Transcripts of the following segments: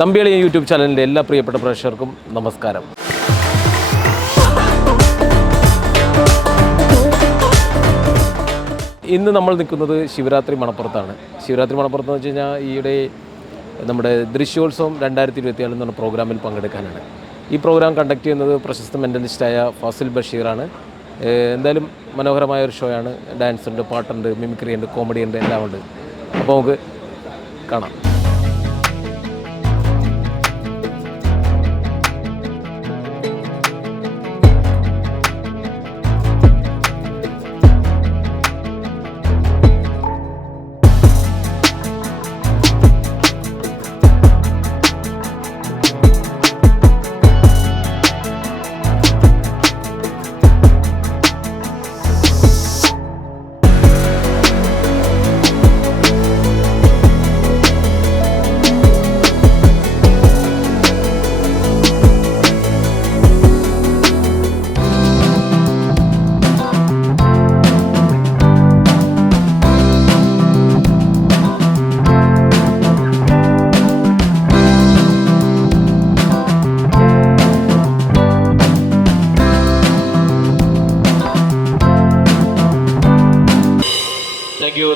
തമ്പികളി YouTube ചാനലിൻ്റെ എല്ലാ പ്രിയപ്പെട്ട പ്രേക്ഷകർക്കും നമസ്കാരം. ഇന്ന് നമ്മൾ നിൽക്കുന്നത് ശിവരാത്രി മണപ്പുറത്താണ്. ശിവരാത്രി മണപ്പുറത്ത് എന്ന് വെച്ച് കഴിഞ്ഞാൽ ഈയിടെ നമ്മുടെ ദൃശ്യോത്സവം 2024 എന്ന് പറഞ്ഞ പ്രോഗ്രാമിൽ പങ്കെടുക്കാനാണ്. ഈ പ്രോഗ്രാം കണ്ടക്ട് ചെയ്യുന്നത് പ്രശസ്ത മെൻ്റലിസ്റ്റായ ഫാസിൽ ബഷീറാണ്. എന്തായാലും മനോഹരമായ ഒരു ഷോയാണ്. ഡാൻസ് ഉണ്ട്, പാട്ടുണ്ട്, മിമിക്രി ഉണ്ട്, കോമഡി ഉണ്ട്, എല്ലാം ഉണ്ട്. അപ്പോൾ നമുക്ക് കാണാം.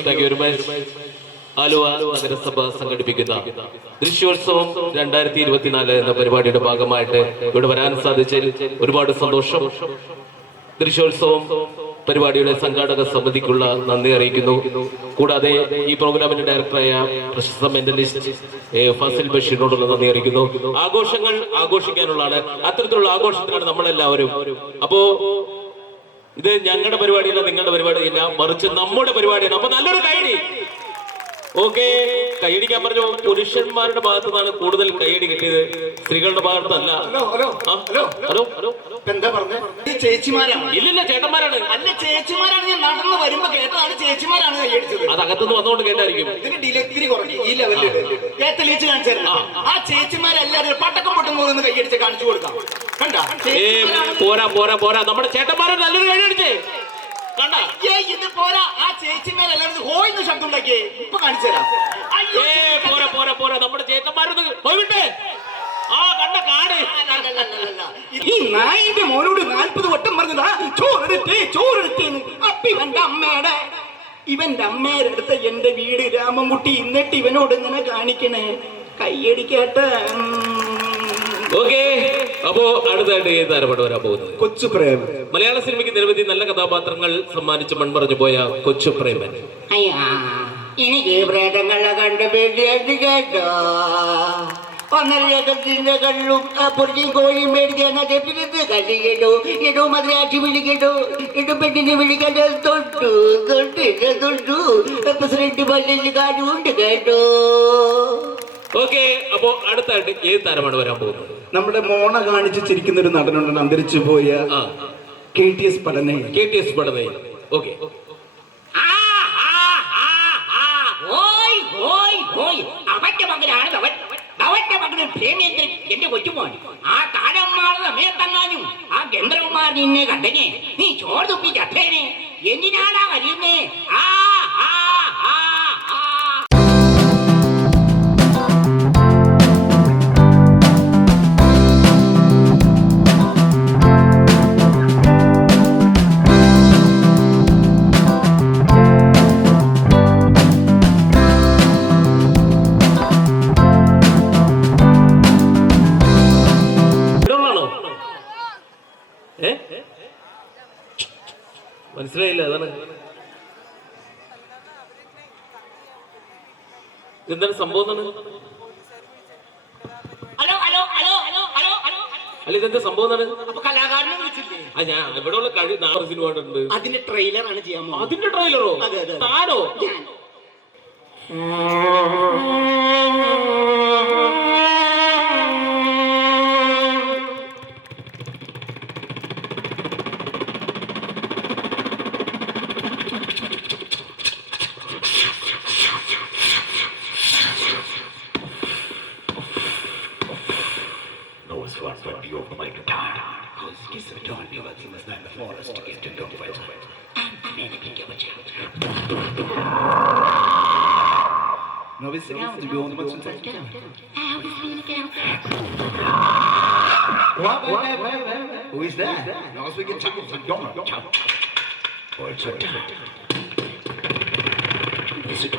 Thank you very much. Aluva നഗരസഭ സംഘടിപ്പിക്കുന്ന ദൃശ്യോത്സവം 2024 എന്ന പരിപാടിയുടെ ഭാഗമായിട്ട് ഇവിടെ വരാൻ സാധിച്ചതിൽ ഒരുപാട് സന്തോഷം. ദൃശ്യോത്സവം പരിപാടിയുടെ സംഘാടക സമിതിക്കുള്ള നന്ദി അറിയിക്കുന്നു. കൂടാതെ ഈ പ്രോഗ്രാമിന്റെ ഡയറക്ടറായ പ്രശസ്ത മെന്റലിസ്റ്റ് ഫാസിൽ ബഷീറിനോടുള്ള നന്ദി അറിയിക്കുന്നു. ആഘോഷങ്ങൾ ആഘോഷിക്കാനുള്ളതാണ്. അത്തരത്തിലുള്ള ആഘോഷത്തിനാണ് നമ്മളെല്ലാവരും. അപ്പോ ഇത് ഞങ്ങളുടെ പരിപാടിയല്ല, നിങ്ങളുടെ പരിപാടിയല്ല, മറിച്ച് നമ്മുടെ പരിപാടിയാണ്. അപ്പൊ നല്ലൊരു കൈയടി. ഓക്കെ, കൈയടിക്കാൻ പറഞ്ഞു. പുരുഷന്മാരുടെ ഭാഗത്തു നിന്നാണ് കൂടുതൽ കൈയടി കിട്ടിയത്, സ്ത്രീകളുടെ ഭാഗത്തല്ല. ഹലോ എന്താ പറഞ്ഞ ചേച്ചിമാരാണ്? ഇല്ലില്ല, ചേട്ടന്മാരാണ്. അല്ല, ചേച്ചിമാരാണ്. ഞാൻ നടന്നു വരുമ്പോ കേട്ടതാണ് ചേച്ചിമാരാണ് കൈയടിച്ചത്. അത് അകത്തുനിന്ന് വന്നുകൊണ്ട് കേട്ടായിരിക്കും. ഇതിന് ഡിലക്തിരി കുറഞ്ഞു ഈ ലെവലിൽ തെളിയിച്ച് കാണിച്ചായിരുന്നു. ആ ചേച്ചിമാരെല്ലാരും പട്ടക്കം പൊട്ടുന്ന കൈയടിച്ച് കാണിച്ചു കൊടുക്കാം. കണ്ടാ? പോരാ പോരാ പോരാ, നമ്മുടെ ചേട്ടന്മാരെ നല്ലൊരു കൈയടിച്ചേ. കണ്ട, ഇത് പോരാ. ആ ചേച്ചിമാരെല്ലാരും ഹോയിന്ന് ശബ്ദം ഉണ്ടാക്കിയേ. ഇപ്പൊ കാണിച്ചു തരാം. പോരാ പോരാ പോരാ, നമ്മുടെ ചേട്ടന്മാരൊന്ന് പോയിട്ടേ. ആ കണ്ട കാട്. ഈ നായിന്റെ മോനോട് 40 വട്ടം പറഞ്ഞതാ ചോറെടുത്തേ ചോറെടുത്തേന്ന്. അപ്പൊ ഇവന്റെ അമ്മയുടെ അടുത്ത എന്റെ വീട് രാമൻകുട്ടി. എന്നിട്ട് ഇവനോട് ഇങ്ങനെ കാണിക്കണേ കയ്യടിക്കേട്ട. ഓക്കെ, അപ്പോ അടുത്തായിട്ട് ഏത് താരമാണ് വരാൻ പോകുന്നത്? കൊച്ചു പ്രേമൻ. മലയാള സിനിമയ്ക്ക് നിരവധി നല്ല കഥാപാത്രങ്ങൾ സമ്മാനിച്ച് മൺപറഞ്ഞു പോയ കൊച്ചു പ്രേമൻ. എനിക്ക് പ്രേതങ്ങളെ കണ്ട് പേടിയായിട്ട് കേട്ടോ. ഒന്നരത്തിന്റെ കള്ളും പൊറിച്ചും കോഴിയും മേടിക്കാൻ കല്ലി കേട്ടോ. കേട്ടോ മതിയാക്കി വിളിക്കട്ടോ. കേട്ടോ പെട്ടിനെ വിളിക്കട്ടോ. തൊട്ടു പ്രസിഡന്റ് പല്ലിന് കാറ്റുകൊണ്ട് കേട്ടോ. ഓക്കെ, അപ്പോ അടുത്തായിട്ട് ഏത് താരമാണ് വരാൻ പോകുന്നത്? നമ്മുടെ മോണ കാണിച്ച് ചിരിക്കുന്ന ഒരു നടനുണ്ട്, അന്തരിച്ചു പോയ KTS പടനേ. ഓക്കെ, അവന്റെ മകനാണ് അവന്റെ മകന് പ്രേമേന്ദ്രൻ, എന്റെ കൊച്ചുമോൻ. ആ കാലന്മാരുടെ സമയത്തെങ്ങാനും ആ ഗന്ധർവന്മാർ നിന്നെ കണ്ടനെ നീ ചോറ് തുപ്പി ചത്തേനെ. എന്തിനാടാ കഴിയുന്നേ? മനസ്സിലായില്ല, അതാണ്. എന്താണ് സംഭവം? അല്ല, ഇതെന്താ സംഭവം? കലാകാരനെ വിളിച്ചില്ലേ? ഞാൻ ഇവിടെ ഉള്ള സിനിമ കണ്ടിട്ടുണ്ട്. അതിന്റെ ട്രെയിലറാണ് ചെയ്യാൻ പോകുന്നത്. അതിന്റെ ട്രെയിലറോ? താനോ? But you open my guitar. Kiss the dawn, you are things like the forest, gift and don't fight. And many people get Now we sing out, do you want to go inside? Who is that? Now speaking Donald. What's your time? Is it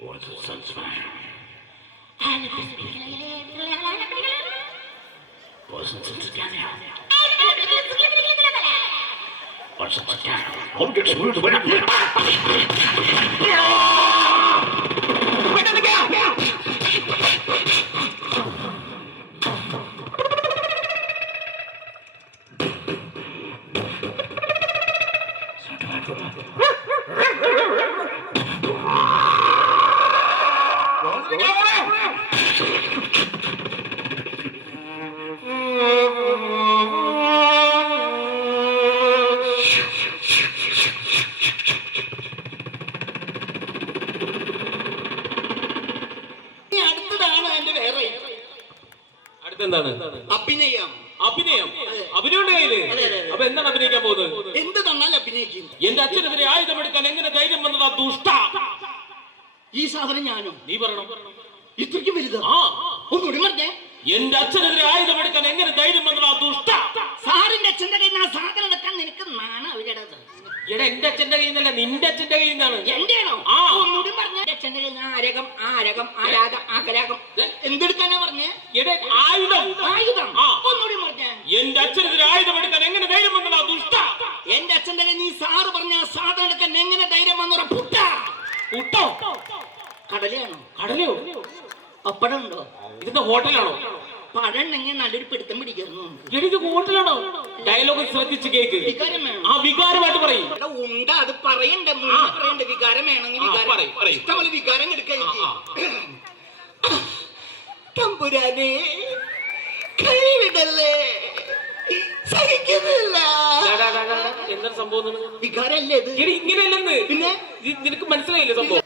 what's the sun's fire? Wasn't it down there? What's it down? Hold it smooth when I'm അടുത്തതാണ് എന്റെ വേറെ അടുത്തെന്താണ്? അഭിനയം. അഭിനയം. അഭിനയുടെ കയ്യില്. അപ്പൊ എന്താണ് അഭിനയിക്കാൻ പോകുന്നത്? എന്ത് തന്നാൽ അഭിനയിക്കും. എന്റെ അച്ഛനെതിരെ ആയുധമെടുക്കാൻ എങ്ങനെ ധൈര്യം വന്നതാ ദുഷ്ട? ഈ സാധനം ഞാനും നീ പറയണം. ഇത്രയ്ക്കും വലുത്. ആ, ഒന്നുകൂടി പറഞ്ഞേ. എന്റെ അച്ഛനെതിരെ ആയുധമെടുക്കാൻ എങ്ങനെ ധൈര്യം വന്നതാ ദുഷ്ട? സാറിന്റെ അച്ഛന്റെ കയ്യിൽ നിന്ന് സാധനം എടുക്കാൻ നിനക്ക് നാണം അവരുടേത്. എടാ, എന്റെ അച്ഛന്റെ കയ്യിൽ നിന്നല്ല, നിന്റെ അച്ഛന്റെ കയ്യിൽ നിന്നാണ്. എന്റെയാണോ? ആ. ഒന്നുകൂടി പറഞ്ഞേ. അച്ഛന്റെ കയ്യിൽ നിന്ന് ആരകം, ആരകം, ആരാധം, ആകരാഗം എന്തെടുക്കാനാ പറഞ്ഞേ? എടാ, ആയുധം. ആയുധം. ആ. ഒന്നുകൂടി പറഞ്ഞേ. എന്റെ അച്ഛനെതിരെ ആയുധമെടുക്കാൻ എങ്ങനെ ധൈര്യം വന്നതാ ദുഷ്ട? എന്റെ അച്ഛന്റെ കയ്യിൽ നീ സാറ് പറഞ്ഞ സാധനം എടുക്കാൻ എങ്ങനെ ധൈര്യം വന്നുറ പുട്ട? പുട്ടോ? കടലയാണോ? കടലയോ? പപ്പടം ഉണ്ടോ? ഇതിന്റെ ഹോട്ടലാണോ? പഴം ഉണ്ടെങ്കിൽ നല്ലൊരു പിടുത്തം പിടിക്കുന്നു. ഇത് ഹോട്ടലാണോ? ഡയലോഗ് ശ്രദ്ധിച്ച് കേക്ക്. വികാരം വേണം. ആ, വികാരമായിട്ട് പറയും. എടാ, ഉണ്ട്, അത് പറയണ്ട. പറയണ്ട. വികാരം വേണമെങ്കിൽ വികാരം. ഇഷ്ടംപോലെ വികാരം എടുക്കാൻ തമ്പുരാനെ കൈവിടല്ലേ, സഹിക്കുന്നില്ല. എന്താ സംഭവം? വികാരല്ലേ ഇത്? ഇങ്ങനെയല്ലെന്ന്. പിന്നെ നിനക്ക് മനസ്സിലായില്ലേ സംഭവം?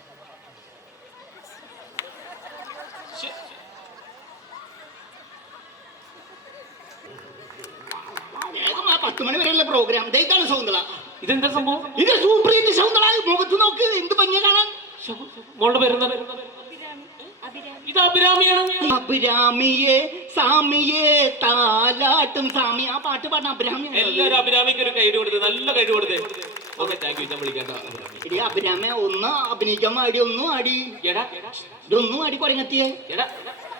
വേഗം ആ 10 മണി വരെയുള്ള പ്രോഗ്രാം. ഇതാണ് സൗന്ദള. ഇതെന്താ സംഭവം? ഇത് സൂപ്പർ ഹിറ്റ് സൗന്ദള. മുഖത്ത് നോക്ക്, എന്ത് ഭംഗിയ കാണാൻ. മോളുടെ പേരെന്താ? ഇത് അഭിരാമിയാണ്. അഭിരാമിയെ സാമിയെ താലാട്ടും സാമി. ആ പാട്ട് പാടാൻ അഭിരാമിയാണ്. എല്ലാരും അഭിരാമിക്ക് ഒരു കൈഡ് കൊടുത്ത്, നല്ല കൈഡ് കൊടുത്ത്. Okay, thank you. ഞാൻ വിളിക്കാം. എടി അഭിരാമ, ഒന്ന് അഭിനയിക്കാൻ ആടി, ഒന്നും ആടി. എടാ, ഇതൊന്നും ആടി കുഴങ്ങത്തിയേ. എടാ,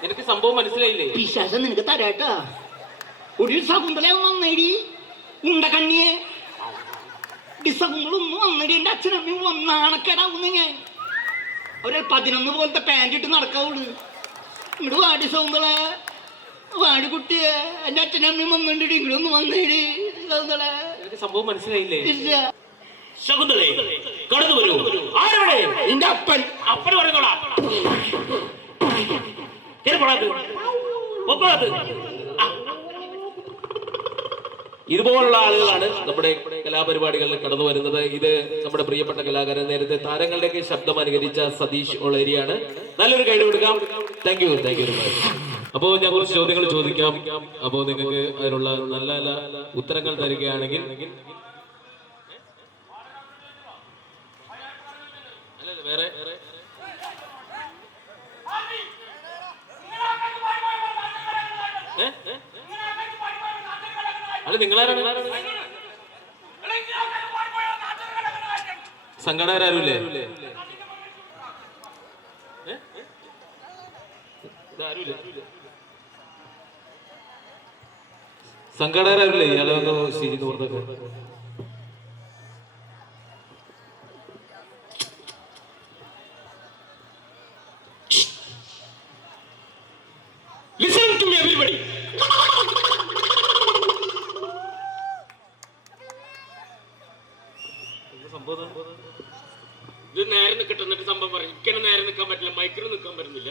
നിനക്ക് സംഭവം മനസ്സിലായില്ലേ? വിശ്വാസം നിനക്ക് തരാട്ടാ. ഒരു ശകുന്തള വന്നേടി, ഉണ്ട കണ്ണിയെ ഡിസകുമ്പളൊന്നും വന്നേടി. എന്റെ അച്ഛനമ്മയും ഒന്നാണക്കെടാവുന്ന ഞാൻ. അവര് 11 പോലത്തെ പാൻറ് ഇട്ട് നടക്കാവുള്ളു. ഇങ്ങോട്ട് വാടി സൗന്ദള, വാടി കുട്ടിയെ. എന്റെ അച്ഛനമ്മയും വന്നിട്ട് ഇങ്ങോട്ടൊന്ന് വന്നേടി സൗന്ദള. നിനക്ക് സംഭവം മനസ്സിലായില്ലേ? ഇല്ല. ശകുന്തളേ, കടന്നു വരൂ. ആരവിടെ? എന്റെ അപ്പൻ. അപ്പന് പറയുന്നോളാ. ഇതുപോലുള്ള ആളുകളാണ് നമ്മുടെ കലാപരിപാടികളിൽ കടന്നു വരുന്നത്. ഇത് നമ്മുടെ പ്രിയപ്പെട്ട കലാകാരൻ, നേരത്തെ താരങ്ങളുടെയൊക്കെ ശബ്ദം അനുകരിച്ച സതീഷ് ഒളേരിയാണ്. നല്ലൊരു കൈഡ് കൊടുക്കാം. Thank you, thank you. അപ്പോ ഞാൻ കുറച്ച് ചോദ്യങ്ങൾ ചോദിക്കാം. അപ്പോ നിങ്ങൾക്ക് അതിനുള്ള നല്ല നല്ല ഉത്തരങ്ങൾ തരികയാണെങ്കിൽ വേറെ അല്ല, നിങ്ങളാരാണ്? സംഘടകരാരുല്ലേ? സംഘടകരാരുല്ലേ? ഇയാളെ ഒന്ന് സ്റ്റേജിൽ പുറത്തൊക്കെ. Listen to me, everybody. ഇത് നേരെ നിൽക്കട്ടെ, എന്നിട്ട് സംഭവം പറയും. ഇങ്ങനെ നേരെ നിൽക്കാൻ പറ്റില്ല, മൈക്കിന് നിൽക്കാൻ പറ്റുന്നില്ല.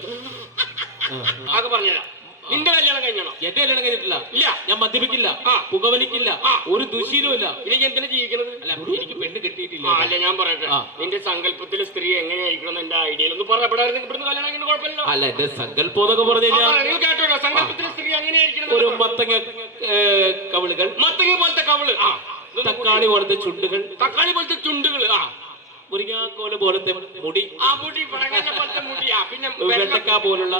ആകെ പറഞ്ഞുതരാം. നിന്റെ കല്യാണം കഴിഞ്ഞാണോ? എന്റെ കല്യാണം കഴിഞ്ഞിട്ടില്ല. ഇല്ല. ഞാൻ മദ്യപിക്കില്ല, പുകവലിക്കില്ല, ഒരു ദുശീലവും ഇല്ല. ഇല്ലെങ്കിൽ എന്തിനാ ജീവിക്കുന്നത്? അല്ല, എനിക്ക് പെണ്ണ് കിട്ടിയിട്ടില്ല. അല്ല, ഞാൻ പറയട്ടെ, നിന്റെ സങ്കല്പത്തില് സ്ത്രീ എങ്ങനെയായിരിക്കണം എന്റെ ഐഡിയയിൽ ഒന്ന് പറയപ്പെടായിരുന്നു. ഇവിടുന്ന് കല്യാണം കഴിഞ്ഞ കുഴപ്പമില്ല. അല്ല, എന്റെ സങ്കല്പം എന്നൊക്കെ പറഞ്ഞു കഴിഞ്ഞാൽ നിങ്ങൾ കേട്ടോ, സങ്കല്പത്തിലെ സ്ത്രീ എങ്ങനെയായിരിക്കണം? ഒരു മത്തങ്ങ കവിളുകൾ, മത്തങ്ങ പോലത്തെ കവിള്, തക്കാളി പോലത്തെ ചുണ്ടുകൾ, തക്കാളി പോലത്തെ ചുണ്ടുകൾ, മുരിങ്ങാക്കോല് പോലത്തെ മുടി, മുടി പോലത്തെ മുടി, പിന്നെ വെണ്ടക്ക പോലുള്ള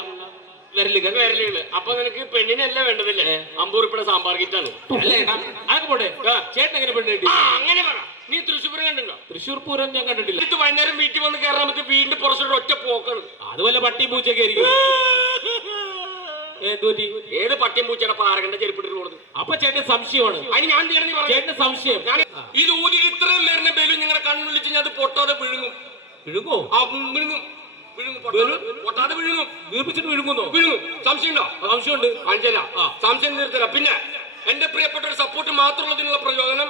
വിരലുകൾ. അപ്പൊ നിനക്ക് പെണ്ണിനല്ല വേണ്ടതില്ലേ? 50 രൂപയുടെ സാമ്പാർ കിറ്റാണ്. അതൊക്കെ പോട്ടെ. ചേട്ടൻ എങ്ങനെ പെണ്ണ് കിട്ടി? അങ്ങനെ പറ. നീ തൃശ്ശൂർ പൂരം കണ്ടിട്ടുണ്ടോ? തൃശ്ശൂർ പൂരം ഞാൻ കണ്ടിട്ടില്ല. ഇത് വൈകുന്നേരം വീട്ടിൽ വന്ന് കയറാൻ പറ്റും, വീടിന്റെ പുറത്തോട്ട് ഒറ്റ പോക്കാണ്. അതുപോലെ പട്ടി പൂച്ചൊക്കെ ആയിരിക്കും. ഏത് പട്ടിയും പൂച്ചയുടെ പാറകന്റെ ചെരുപ്പിട്ട് കൊടുത്തു. അപ്പൊ ചേട്ടൻ സംശയമാണ്. അതിന് ഞാൻ ചേട്ടന് സംശയം. ഇത് ഊതി ഇത്രയും വരുന്ന ബലു നിങ്ങളുടെ കണ്ണുള്ളിച്ച് ഞാൻ അത് പൊട്ടാതെ വിഴുങ്ങും. വിഴുങ്ങോ? വിഴുങ്ങും, പൊട്ടാതെ വിഴുങ്ങും. വീർപ്പിച്ചിട്ട് വിഴുങ്ങുന്നോ? വിഴുങ്ങും. സംശയമുണ്ടോ? സംശയമുണ്ട്. കാണിച്ചല്ല, സംശയം തീർത്തല്ല. പിന്നെ എന്റെ പ്രിയപ്പെട്ട ഒരു സപ്പോർട്ട് മാത്രമുള്ളതിനുള്ള പ്രയോജനം,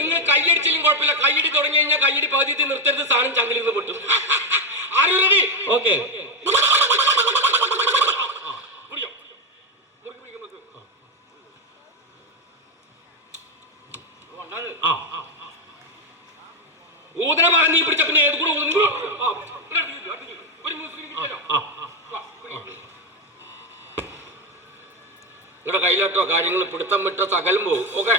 നിങ്ങൾ കൈയടിച്ചാലും കുഴപ്പമില്ല. കൈയടി തുടങ്ങി കഴിഞ്ഞാൽ കൈയടി പകുതി നിർത്തരുത്, സാധനം ചങ്കിൽ നിന്ന് പൊട്ടും. ആരും റെഡി? ഓക്കെ. ഊതന പറഞ്ഞ് നീ പിടിച്ച പിന്നെ ഏത് കൂടെ ഇവിടെ കയ്യിലോട്ടോ കാര്യങ്ങൾ പിടുത്തം വിട്ടോ സകലം പോകും. ഓക്കെ,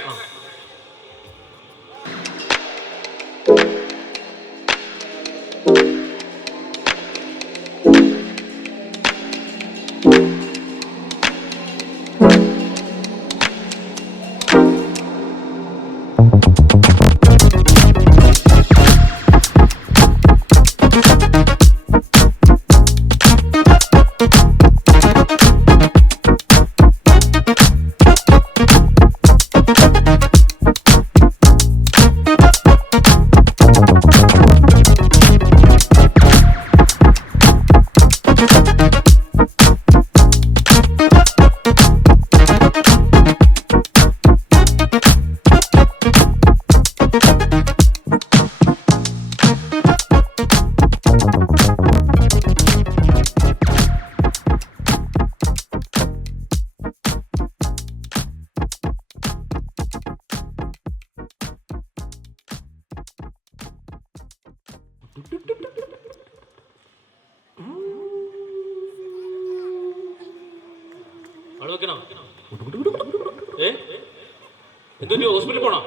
എന്തുപറ്റി? ഹോസ്പിറ്റലിൽ പോണോ?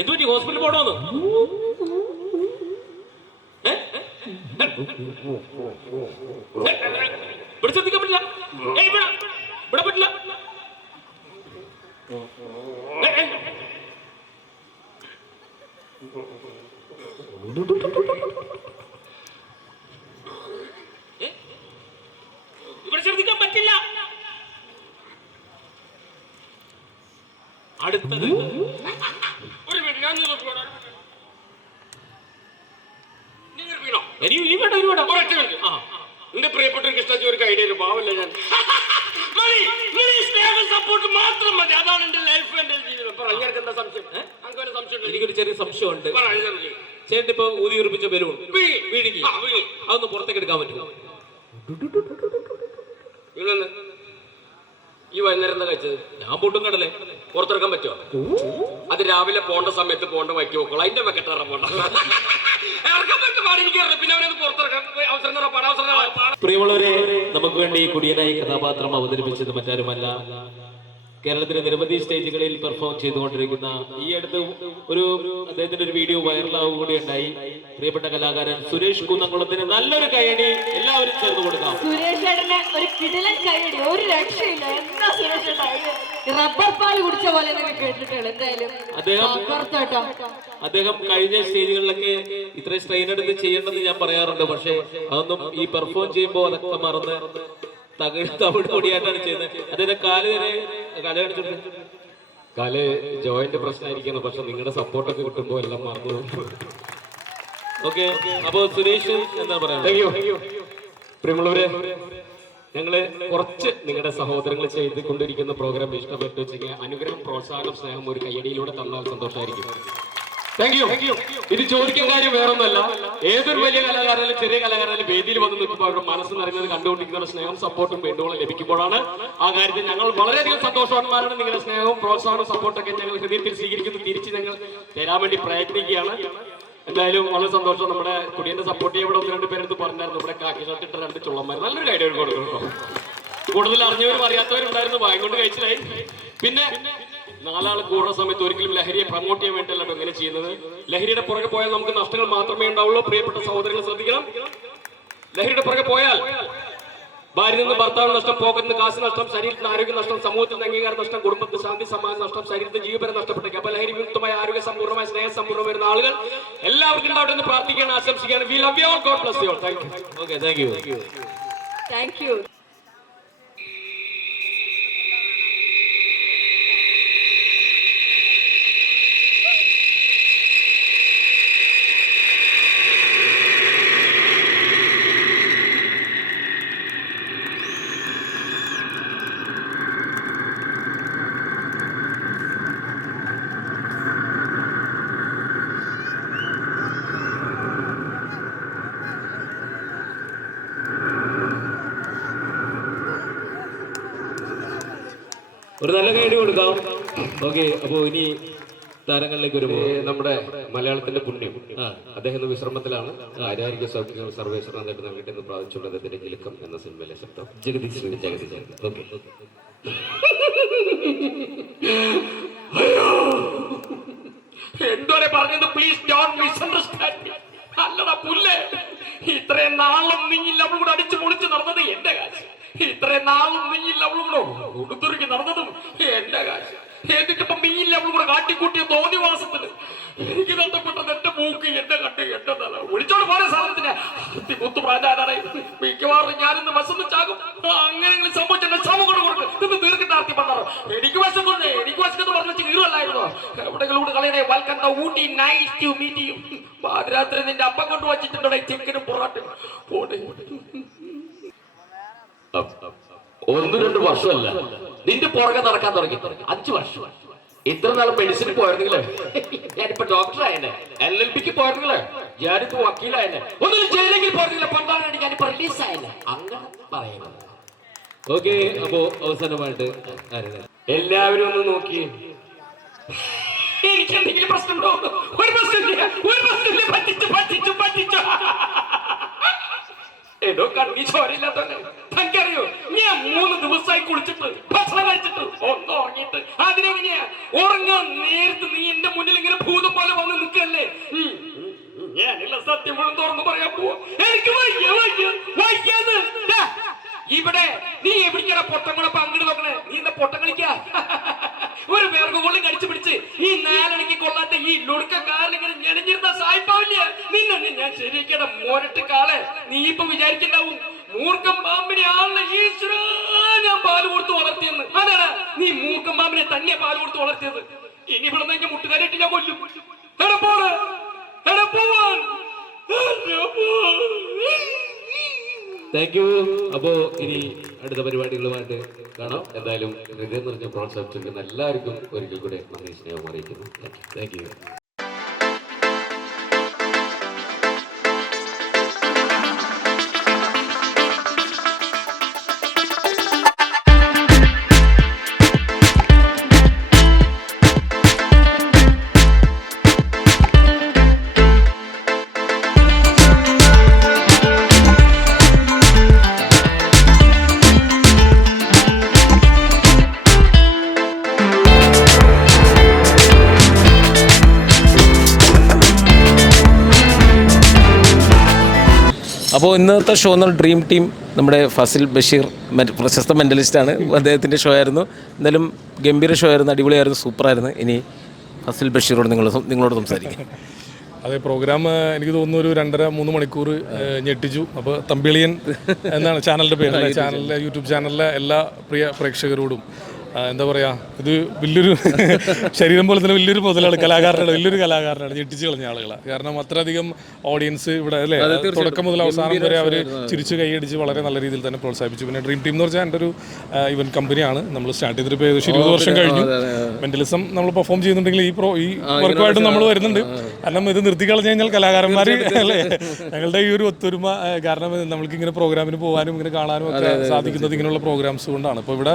എന്തുപറ്റി? ഹോസ്പിറ്റലിൽ പോണോന്ന്? ഇവിടെ ശ്രദ്ധിക്കാൻ പറ്റില്ല. ഇവിടെ പറ്റില്ല. ഇവിടെ ശ്രദ്ധിക്കാൻ പറ്റില്ല. അടുത്തത് ഒരു മിനിറ്റ്, ഞാൻ എന്റെ പ്രിയപ്പെട്ട കൃഷ്ണച്ചോർക്ക് ഐഡിയ ഒരു പാവല്ല ഞാൻ. സപ്പോർട്ട് മാത്രം മതി, അതാണ് എന്റെ ലൈഫ്, എന്റെ ജീവിതം. എന്താ സംശയം? എനിക്കൊരു ചെറിയ സംശയമുണ്ട്. ചേട്ടൻ ഇപ്പൊ ഊതി ഉറപ്പിച്ച ബലൂൺ വീഴുകി, അതൊന്ന് പുറത്തേക്ക് എടുക്കാൻ പറ്റുമോ? ഈ വൈകുന്നേരം എന്താ കഴിച്ചത്? ഞാൻ പൊട്ടും കടലേ. പുറത്തിറക്കാൻ പറ്റുമോ? അത് രാവിലെ പോണ്ട സമയത്ത് പോണ്ട വയ്ക്കി നോക്കണം. അതിന്റെ വെക്കട്ടാറ പോണ്ട പ്രിയമുള്ളവരെ, നമുക്ക് വേണ്ടി കുടിയനായി കഥാപാത്രം അവതരിപ്പിച്ചത് മറ്റാരുമല്ല, കേരളത്തിലെ നിരവധി സ്റ്റേജുകളിൽ പെർഫോം ചെയ്തുകൊണ്ടിരിക്കുന്ന, ഈ അടുത്ത് അദ്ദേഹത്തിന്റെ ഒരു വീഡിയോ വൈറലാവുക കൂടി ഉണ്ടായി, പ്രിയപ്പെട്ട കലാകാരൻ സുരേഷ് കുന്നംകുളത്തിന് നല്ലൊരു കൈയടി എല്ലാവരും ചേർന്ന് കൊടുക്കാം. സുരേഷ് ചേട്ടന് ഒരു കിടിലൻ കൈയടി, ഒരു രക്ഷയില്ല. എന്താ സുരേഷ് ചേട്ടാ, റബ്ബർ പാൽ കുടിച്ച പോലെ കേട്ടിട്ടുള്ളൂ. എന്തായാലും അദ്ദേഹം കഴിഞ്ഞ സ്റ്റേജുകളിലൊക്കെ ഇത്രയും സ്ട്രെയിൻ എടുത്ത് ചെയ്യേണ്ടത് ഞാൻ പറയാറുണ്ട്. പക്ഷെ അതൊന്നും ഈ പെർഫോം ചെയ്യുമ്പോൾ അതൊക്കെ മറന്ന് തമിഴ് പൊടിയായിട്ടാണ് ചെയ്യുന്നത്. അതിന്റെ കാല് ജോയിന്റ് പ്രശ്നമായിരിക്കുന്നു. പക്ഷെ നിങ്ങളുടെ സപ്പോർട്ടൊക്കെ കിട്ടുമ്പോൾ എല്ലാം മറന്നു. ഓക്കെ, അപ്പോ സുരേഷ് എന്താ പറയാ? പ്രിയമുള്ളവരെ, ഞങ്ങള് കുറച്ച് നിങ്ങളുടെ സഹോദരങ്ങൾ ചെയ്തുകൊണ്ടിരിക്കുന്ന പ്രോഗ്രാം ഇഷ്ടപ്പെട്ടു വെച്ചെങ്കിൽ അനുഗ്രഹം, പ്രോത്സാഹനം, സ്നേഹം ഒരു കയ്യടിയിലൂടെ തന്നാൽ സന്തോഷമായിരിക്കും. Thank you. ഇത് ചോദിക്കാൻ കാര്യം വേറൊന്നുമല്ല, ഏതൊരു വലിയ കലാകാരനും ചെറിയ കലാകാരനും വേദിയിൽ വന്ന് നിൽക്കുമ്പോൾ അവരുടെ മനസ്സ് നിറഞ്ഞത് കണ്ടുകൊണ്ടിരിക്കുന്ന സ്നേഹം സപ്പോർട്ടും വേണ്ടുകളും ലഭിക്കുമ്പോഴാണ്. ആ കാര്യത്തിൽ ഞങ്ങൾ വളരെയധികം സന്തോഷവാന്മാരാണ്. നിങ്ങളുടെ സ്നേഹവും പ്രോത്സാഹനവും സപ്പോർട്ടൊക്കെ ഞങ്ങൾ ഹൃദയത്തിൽ സ്വീകരിക്കുന്നു, തിരിച്ച് ഞങ്ങൾ തരാൻ വേണ്ടി പ്രയത്നിക്കുകയാണ്. എന്തായാലും വളരെ സന്തോഷം. നമ്മുടെ കുടിയന്റെ സപ്പോർട്ട് ചെയ്യാൻ ഇവിടെ 1-2 പേരെടുത്ത് പറഞ്ഞായിരുന്നു. നമ്മുടെ കാക്കി ഷർട്ടിട്ട 2 ചുള്ളന്മാർ നല്ലൊരു കാര്യം കൊടുക്കുന്നു. കൂടുതൽ അറിഞ്ഞവരും അറിയാത്തവരുണ്ടായിരുന്നു, വായം കൊണ്ട് കഴിച്ചിലായി. പിന്നെ 4 ആൾ കൂടുന്ന സമയത്ത് ഒരിക്കലും ലഹരിയെ പ്രൊമോട്ട് ചെയ്യാൻ വേണ്ടിയല്ല എങ്ങനെ ചെയ്യുന്നത്. ലഹരിയുടെ പുറകെ പോയാൽ നമുക്ക് നഷ്ടങ്ങൾ മാത്രമേ ഉണ്ടാവുള്ളൂ. പ്രിയപ്പെട്ട സഹോദരങ്ങൾ ശ്രദ്ധിക്കണം. ലഹരിയുടെ പുറകെ പോയാൽ ഭാര്യയിൽ നിന്ന് ഭർത്താവ് നഷ്ടം, പോക്കറ്റിൽ നിന്ന് കാശ് നഷ്ടം, ശരീരത്തിന് ആരോഗ്യ നഷ്ടം, സമൂഹത്തിൽ നിന്ന് അംഗീകാര നഷ്ടം, കുടുംബത്തിന് ശാന്തി സമാധാന നഷ്ടം, ശരീരത്തിന് ജീവപരം നഷ്ടപ്പെട്ടേക്കും. അപ്പൊ ലഹരി വിമുക്തമായ ആരോഗ്യ സമ്പൂർണ്ണമായ സ്നേഹസമ്പൂർണ്ണം വരുന്ന ആളുകൾ എല്ലാവർക്കും ഉണ്ടാവട്ടെ എന്ന് പ്രാർത്ഥിക്കുകയാണ്, ആശംസിക്കുകയാണ്. We love you all. God bless you all. Thank you. Okay, thank you. Thank you. ഒരു നല്ല കൈഡി കൊടുക്കാം. ഓക്കെ, അപ്പോ ഇനി താരങ്ങളിലേക്ക് വരുമ്പോൾ നമ്മുടെ മലയാളത്തിന്റെ പുണ്യം അദ്ദേഹം വിശ്രമത്തിലാണ്. ആരോഗ്യ സൗഖ്യം സർവേശ്വരൻ നേട്ടം നൽകട്ടെ എന്ന് പ്രാർത്ഥിച്ചുകൊണ്ട് അദ്ദേഹത്തിന്റെ കിലുക്കം എന്ന സിനിമയിലെ ശബ്ദം ജഗദീശ്. ഓക്കെ, എന്തോരെ പറഞ്ഞത്, പ്ലീസ് ഡോണ്ട് മിസ്അണ്ടർസ്റ്റാൻഡ്. അല്ലടാ പുല്ലേ, ഇത്രയും നാളും നീങ്ങില്ല അവൾ കൂടെ അടിച്ചു പൊളിച്ച് നടന്നത് എന്റെ കാശ്. ഇത്രയും നാളും നീങ്ങില്ല അവൾ കൂടെ ഉടുത്തുരുക്കി നടന്നതും എന്റെ കാശ്. എന്നിട്ടിപ്പം നീങ്ങില്ല അവൾ കൂടെ കാട്ടിക്കൂട്ടിയ തോന്നിവാസത്തിന് എനിക്ക് നഷ്ടപ്പെട്ടത് എന്റെ മൂക്ക്, എന്റെ കണ്ണ്, എന്റെ തല. ഒളിച്ചോട് പോലെ സാധനത്തിന് കുത്തു പ്രാചാരാണ്. മിക്കവാറും ഞാനിന്ന് വശന്നിച്ചാകും. അങ്ങനെയെങ്കിലും സംഭവിച്ച ക്ഷമ കൊണ്ട് കൊടുക്കും തീർക്കിട്ട് ആർത്തി പറഞ്ഞോ. എനിക്ക് വശമുണ്ട്, എനിക്ക് വശക്കെന്ന് പറഞ്ഞു വെച്ച് കീറല്ലായിരുന്നോ. എവിടെയെങ്കിലും കൂടെ കളയണേ. Welcome to Ooty, nice to meet you. പാതിരാത്രി നിന്റെ അപ്പം കൊണ്ട് വച്ചിട്ടുണ്ടോ ചിക്കനും പൊറാട്ടും. 1-2 വർഷമല്ല, നിന്റെ പുറകെ നടക്കാൻ തുടങ്ങി 5 വർഷം. ഇത്ര നാളെ മെഡിസിന് പോയിരുന്നെങ്കിലേ ഞാനിപ്പോ ഡോക്ടറായനെ, LLBക്ക് പോയിരുന്നെങ്കിലേ ഞാനിപ്പോ വക്കീലായനെ, ഒന്നും ജയിലെങ്കിൽ പോയിരുന്നില്ല, പണ്ടാണ് ഞാനിപ്പോ റിലീസായനെ. അങ്ങനെ പറയുന്നത്. ഓക്കെ, അപ്പോ അവസാനമായിട്ട് എല്ലാവരും ഒന്ന് നോക്കി. എനിക്ക് എന്തെങ്കിലും പ്രശ്നമുണ്ടോ? ഒരു പ്രശ്നമില്ല, ഒരു പ്രശ്നമില്ല. പറ്റിച്ചു. ഏതോ കണ്ണി ചോരയില്ലാത്തന്നെ. തനിക്കറിയോ, ഞാൻ 3 ദിവസമായി കുളിച്ചിട്ട് ഭക്ഷണം കഴിച്ചിട്ട് ഒന്ന് ഉറങ്ങിയിട്ട് അതിനെങ്ങനെയാ ഉറങ്ങാൻ നേരത്ത് നീ എന്റെ മുന്നിൽ ഇങ്ങനെ ഭൂതം പോലെ വന്ന് നിൽക്കല്ലേ. ഞാനുള്ള സത്യം മുഴുവൻ തുറന്നു പറയാൻ പോവാ. എനിക്ക് വയ്യാന്ന്. ഇവിടെ നീ എവിടേക്കാണ് പൊട്ടങ്ങളെ പങ്കിട് നോക്കണേ? നീ എന്താ പൊട്ടം കളിക്കാ? ഒരു പേർക്കൊള്ളും കടിച്ചു പിടിച്ച് ഈ 4 അണിക്ക് കൊള്ളാത്ത ഈ ലൊടുക്കക്കാരൻ ഇങ്ങനെ ഞെളിഞ്ഞിരുന്ന സായിപ്പാവില്ല. നിന്നെ ഞാൻ ശരിയാക്കട മോരട്ട് കാളെ. നീ ഇപ്പൊ വിചാരിക്കണ്ടാവും മൂർഖം പാമ്പിനെ ആളുടെ ഈശ്വര ഞാൻ പാല് കൊടുത്ത് വളർത്തിയെന്ന്. അതാണ്, നീ മൂർഖം പാമ്പിനെ തന്നെ പാല് കൊടുത്ത് വളർത്തിയത്. ഇനി ഇവിടെ നിന്ന് മുട്ടുകാരായിട്ട് ഞാൻ കൊല്ലും. Thank you. അപ്പോ ഇനി അടുത്ത പരിപാടികളുമായിട്ട് കാണാം. എന്തായാലും ഹൃദയം നിറഞ്ഞ പ്രോത്സാഹിപ്പിക്കുന്ന എല്ലാവർക്കും ഒരിക്കൽ കൂടെ നന്ദി സ്നേഹം അറിയിക്കുന്നു. Thank you. അപ്പോൾ ഇന്നത്തെ ഷോ എന്ന് ഡ്രീം ടീം നമ്മുടെ ഫസിൽ ബഷീർ പ്രശസ്ത മെൻ്റലിസ്റ്റാണ്. അദ്ദേഹത്തിൻ്റെ ഷോ ആയിരുന്നു. എന്തായാലും ഗംഭീര ഷോ ആയിരുന്നു, അടിപൊളിയായിരുന്നു, സൂപ്പറായിരുന്നു. ഇനി ഫസിൽ ബഷീറോട് നിങ്ങളോട് സംസാരിക്കും. അതെ, പ്രോഗ്രാം എനിക്ക് തോന്നുന്നു ഒരു 2.5-3 മണിക്കൂർ ഞെട്ടിച്ചു. അപ്പോൾ തമ്പിളിയൻ എന്നാണ് ചാനലിൻ്റെ പേര്. ചാനലിലെ യൂട്യൂബ് ചാനലിലെ എല്ലാ പ്രിയ പ്രേക്ഷകരോടും എന്താ പറയുക, ഇത് വലിയൊരു ശരീരം പോലെ തന്നെ വലിയൊരു മുതലാണ്, വലിയൊരു കലാകാരനാണ്, ഞെട്ടിച്ച് കളഞ്ഞ ആളുകളാണ്. കാരണം അത്രയധികം ഓഡിയൻസ് ഇവിടെ അല്ലേ, തുടക്കം മുതൽ അവസാനം വരെ അവർ ചിരിച്ച് കൈയടിച്ച് വളരെ നല്ല രീതിയിൽ തന്നെ പ്രോത്സാഹിപ്പിച്ചു. പിന്നെ ഡ്രീം ടീം എന്ന് വെച്ചാൽ എൻ്റെ ഒരു ഇവന്റ് കമ്പനിയാണ്. നമ്മൾ സ്റ്റാർട്ട് ചെയ്തിട്ട് ഇപ്പോൾ ഏകദേശം 20 വർഷം കഴിഞ്ഞു. മെന്റലിസം നമ്മൾ പെർഫോം ചെയ്യുന്നുണ്ടെങ്കിൽ ഈ വർക്കുമായിട്ട് നമ്മൾ വരുന്നുണ്ട്. കാരണം ഇത് നിർത്തി കളഞ്ഞു കഴിഞ്ഞാൽ കലാകാരന്മാർ അല്ലേ, ഞങ്ങളുടെ ഈ ഒരു ഒത്തൊരുമ കാരണം നമ്മൾക്ക് ഇങ്ങനെ പ്രോഗ്രാമിന് പോകാനും ഇങ്ങനെ കാണാനും ഒക്കെ സാധിക്കുന്നത് ഇങ്ങനെയുള്ള പ്രോഗ്രാംസ് കൊണ്ടാണ്. ഇപ്പോൾ ഇവിടെ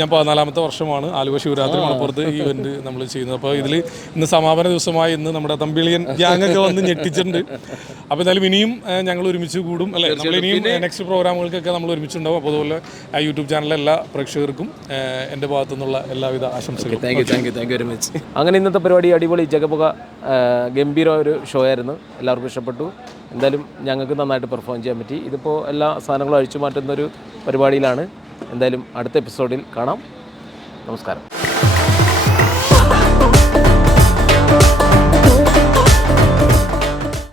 ഞാൻ 14ാമത്തെ വർഷമാണ് ആലുവ ശിവരാത്രി മണപ്പുറത്ത് ഈ ഇവന്റ് നമ്മൾ ചെയ്യുന്നത്. അപ്പോൾ ഇതിൽ ഇന്ന് സമാപന ദിവസമായി ഇന്ന് നമ്മുടെ തമ്പിളിയൻ ഗ്യാങ്ങൊക്കെ വന്ന് ഞെട്ടിച്ചിട്ടുണ്ട്. അപ്പോൾ എന്തായാലും ഇനിയും ഞങ്ങൾ ഒരുമിച്ച് കൂടും അല്ലേ, നമ്മൾ ഇനിയും നെക്സ്റ്റ് പ്രോഗ്രാമുകൾക്കൊക്കെ നമ്മൾ ഒരുമിച്ചുണ്ടാവും. അപ്പോൾ അതുപോലെ യൂട്യൂബ് ചാനലിലെ എല്ലാ പ്രേക്ഷകർക്കും എൻ്റെ ഭാഗത്തു നിന്നുള്ള എല്ലാവിധ ആശംസകളും. Thank you very much. അങ്ങനെ ഇന്നത്തെ പരിപാടി അടിപൊളി ജഗപുക ഗംഭീര ഒരു ഷോ ആയിരുന്നു. എല്ലാവർക്കും ഇഷ്ടപ്പെട്ടു. എന്തായാലും ഞങ്ങൾക്ക് നന്നായിട്ട് പെർഫോം ചെയ്യാൻ പറ്റി. ഇതിപ്പോൾ എല്ലാ സാധനങ്ങളും അഴിച്ചു മാറ്റുന്നൊരു പരിപാടിയിലാണ്. എന്തായാലും അടുത്ത എപ്പിസോഡിൽ കാണാം. നമസ്കാരം.